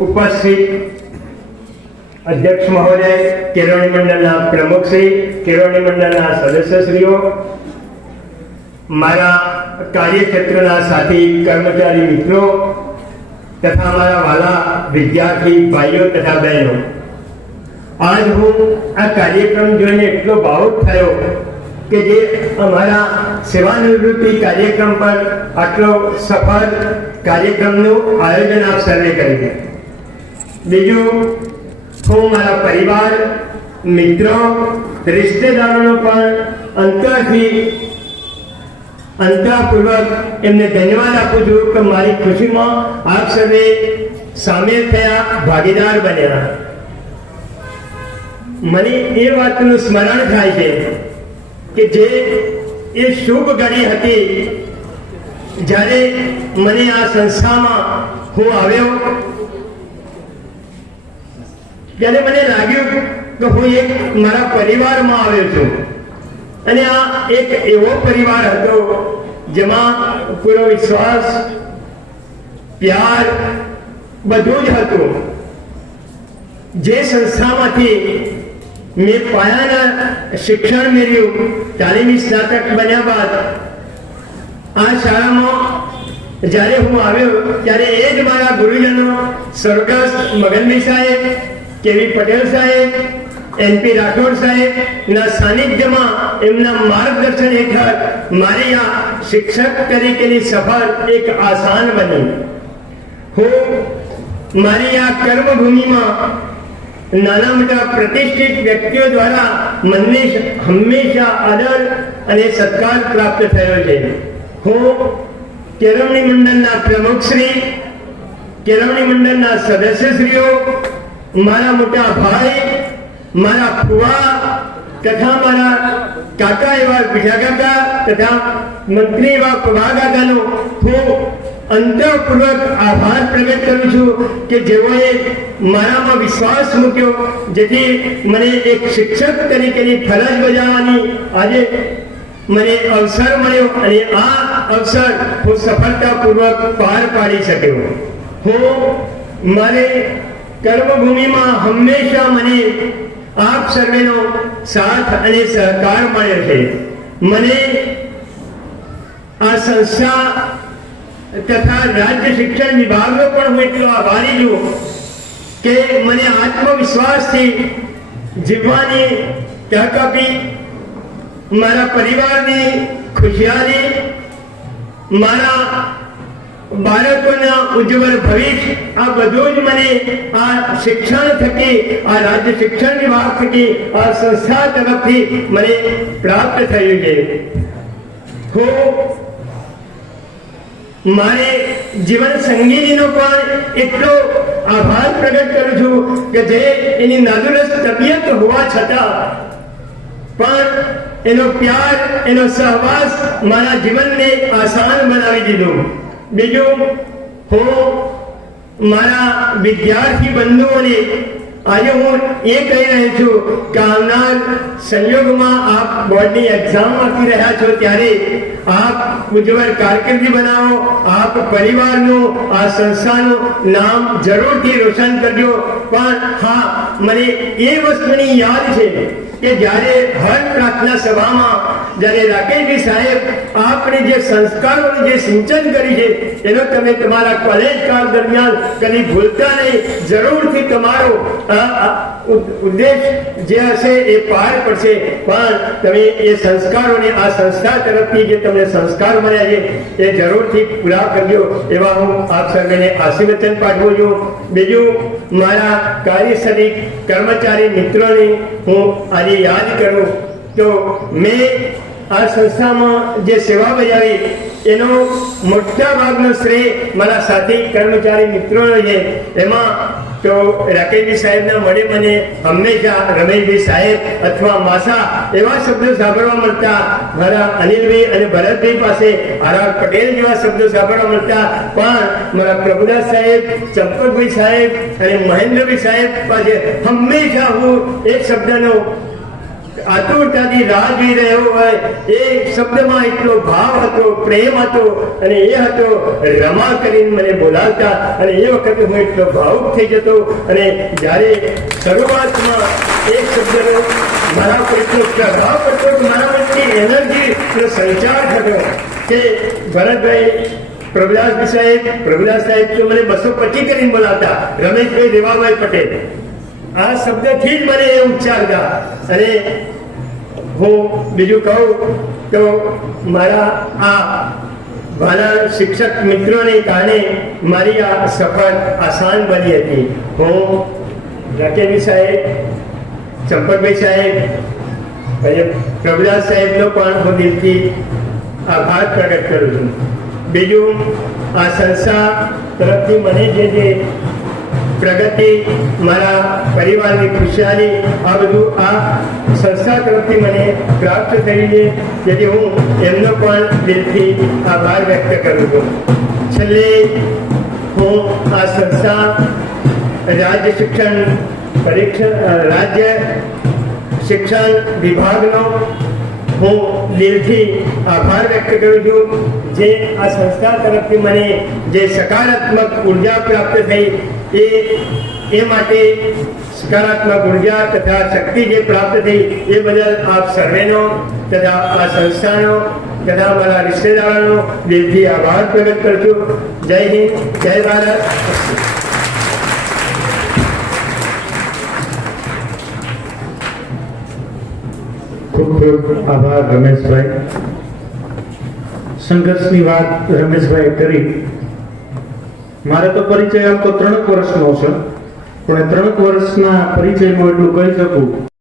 ઉપસ્થિત અધ્યક્ષ મહોદય, કેળવણી મંડળના પ્રમુખ શ્રી, કેળવણી મંડળના સદસ્યશ્રીઓ, મારા કાર્યક્ષેત્રના સાથી, કર્મચારી મિત્રો તથા મારા વાલા વિદ્યાર્થી ભાઈઓ તથા બહેનો. આજ હું આ કાર્યક્રમ જોઈને એટલો ભાવુક થયો કે જે અમારા સેવાનિવૃત્તિ કાર્યક્રમ પર આટલો સફળ કાર્યક્રમનું આયોજન આપ સર્વે કરી બીજું, હું મારા પરિવાર, મિત્રો, રિશ્તેદારોનો પણ અંતરથી અંતરપૂર્વક એમને ધન્યવાદ આપું છું કે મારી ખુશીમાં આપ સર્વે સામેલ થયા ભાગીદાર બન્યા. મને એ વાતનું સ્મરણ થાય છે કે જે એ શુભ ઘડી હતી, જ્યારે મને આ સંસ્થામાં હું આવ્યો ત્યારે મને લાગ્યું કે હું એક મારા પરિવારમાં આવ્યો છું. અને આ એક એવો પરિવાર હતો જેમાં પૂરો વિશ્વાસ, પ્યાર બધું જ હતું. જે સંસ્થામાંથી મેં પાયાના શિક્ષણ મેળવ્યું, તાલીમી સ્નાતક બન્યા બાદ. આ શાળામાં જ્યારે હું આવ્યો, ત્યારે એ જ મારા ગુરુજનો સ્વર્ગસ્થ મગનભાઈ સાહેબ કેવી પટેલ સાહેબ એનપી રાઠોડ સાહેબ, ના સાનિધ્યમાં એમના માર્ગદર્શન હેઠળ મારી આ શિક્ષક તરીકેની સફર એક આસાન બની. હું મારી આ કર્મભૂમિમાં નાના મોટા પ્રતિષ્ઠિત વ્યક્તિઓ દ્વારા મને હંમેશા આદર અને સત્કાર પ્રાપ્ત થયો છે. હું કેળવણી મંડળના પ્રમુખ શ્રી કેળવણી મંડળના સદસ્યશ્રીઓ મારા મોટા ભાઈ, મારા ફુવા, તથા મારા કાકા એવા બીજા કાકા, તથા મંત્રી એવા પ્રભા કાકાનો હું અંતરપૂર્વક આભાર પ્રગટ કરું છું કે જેઓએ મારામાં વિશ્વાસ મૂક્યો, જેથી મને એક શિક્ષક તરીકેની ફરજ બજાવવાની આજે મને અવસર મળ્યો અને આ અવસર હું સફળતાપૂર્વક પાર પાડી શક્યો. હું, મારે કર્મભૂમિમાં હંમેશા મને આપ સર્વેનો સાથ અને સહકાર મળ્યો છે. મને આ સંસ્થા તથા રાજ્ય શિક્ષણ વિભાગનો પણ હું એટલો આભારી છું કે મને આત્મવિશ્વાસથી જીવવાની તક આપી મારા પરિવારની ખુશિયારી, મારા બાળકોના ઉજ્જવળ ભવિષ્ય, આ બધું જ મને આ શિક્ષણ થકી, આ રાજ્ય શિક્ષણ વિભાગ થકી, આ સંસ્થા તરફથી મને પ્રાપ્ત થયું છે. મારે જીવન સંગીનીનો પણ એટલો આભાર પ્રગટ કરું છું કે જે એની નાદુરસ્ત તબિયત હોવા છતાં પણ એનો પ્યાર, એનો સહવાસ મારા જીવનને આસાન બનાવી દીધું. બીજું હું મારા વિદ્યાર્થી બંધુઓને, આજે હું એ કહી રહ્યો છું કે આવનાર સંયોગમાં આપ બોર્ડની એક્ઝામ આપી રહ્યા છો ત્યારે આપ ઉજ્જવળ કારકિર્દી બનાવો, આપ પરિવારનું, આ સંસ્થાનું નામ જરૂરથી રોશન કરજો. પણ હા, મને એ વસ્તુની યાદ છે કે જ્યારે હર પ્રાર્થના સભામાં, જ્યારે રાકેશજી સાહેબ આપને જે સંસ્કારોનું જે સિંચન કરી છે, એનો તમે તમારા કોલેજ કાળ દરમિયાન કદી ભૂલતા નહીં. જરૂરથી તમારો ઉદ્દેશ જે હશે એ પાર પડશે. પણ તમે એ સંસ્કારોને, આ સંસ્થા તરફથી જે તમને સંસ્કાર મળ્યા છે, એ જરૂરથી પૂરા કરજો. એવા હું આપ સર્વેને આશીર્વચન પાઠવું છું. બીજું મારા કાર્યશરી કર્મચારી મિત્રોને હું આજે યાદ કરું તો મેં આ સંસ્થામાં જે સેવા બજાવી, એનો મોટા ભાગનો શ્રેય મારા સાથી કર્મચારી મિત્રોનો છે. એમાં તો રાકેશભાઈ સાહેબના મળે મને હંમેશા રમેશભાઈ સાહેબ અથવા માસા એવા શબ્દો સાંભળવા મળતા, મારા અનિલભાઈ અને ભરતભાઈ પાસે આરા પટેલ જેવા શબ્દો સાંભળવા મળતા, પણ મારા પ્રભુદાસ સાહેબ, ચંપકભાઈ સાહેબ અને મહેન્દ્રભાઈ સાહેબ પાસે હંમેશા હું એક શબ્દનો આતુરતાથી રાહ જોઈ રહ્યો હોય, એ શબ્દમાં એટલો ભાવ હતો, પ્રેમ હતો, અને એ હતો, રમા કરીને મને બોલાવતા, અને એ વખતે હું એટલો ભાવુક થઈ જતો, અને જ્યારે શરૂઆતમાં એક શબ્દનો મારા પર એટલો પ્રભાવ પડતો મારા મનની એનર્જીનો સંચાર થતો, કે ભરતભાઈ પ્રભુદાસ સાહેબ પ્રભુદાસ સાહેબ તો મને બસો પચીસ કરીને બોલાવતા, રમેશભાઈ, રેવાભાઈ પટેલ આ શબ્દથી જ મને એ ઉચ્ચારતા અને હું બીજું કહું તો મારા આ મારા શિક્ષક મિત્રોને કારણે મારી આ સફર આસાન બની હતી. હું રાકેશભાઈ સાહેબ, ચંપકભાઈ સાહેબ અને પ્રભુદાસ સાહેબનો પણ હું દિલથી આભાર પ્રગટ કરું છું. બીજું, આ સંસ્થા તરફથી મને જે જે પ્રગતિ, મારા પરિવારની ખુશહાલી આ બધું આ સંસ્થા તરફથી મને પ્રાપ્ત થઈ છે, જેથી હું એમનો પણ દિલથી આભાર વ્યક્ત કરું છું. છેલ્લે હું આ સંસ્થા રાજ્ય શિક્ષણ પરીક્ષા રાજ્ય શિક્ષણ વિભાગનો હું દિલથી આભાર વ્યક્ત કરું છું જે આ સંસ્થા તરફથી મને જે સકારાત્મક ઊર્જા પ્રાપ્ત થઈ એ એ માટે સકારાત્મક ઊર્જા તથા શક્તિ જે પ્રાપ્ત થઈ એ બદલ આપ સર્વેનો તથા આ સંસ્થાનો તથા મારા રિશ્તેદારોનો દિલથી આભાર પ્રગટ કરજો જય હિન્દ, જય ભારત. ખૂબ આભાર, રમેશભાઈ. સંઘર્ષની વાત રમેશભાઈ કરી. મારે તો પરિચય આપતો ત્રણેક વર્ષનો છે, પણ ત્રણેક વર્ષના પરિચયમાં એટલું કહી શકું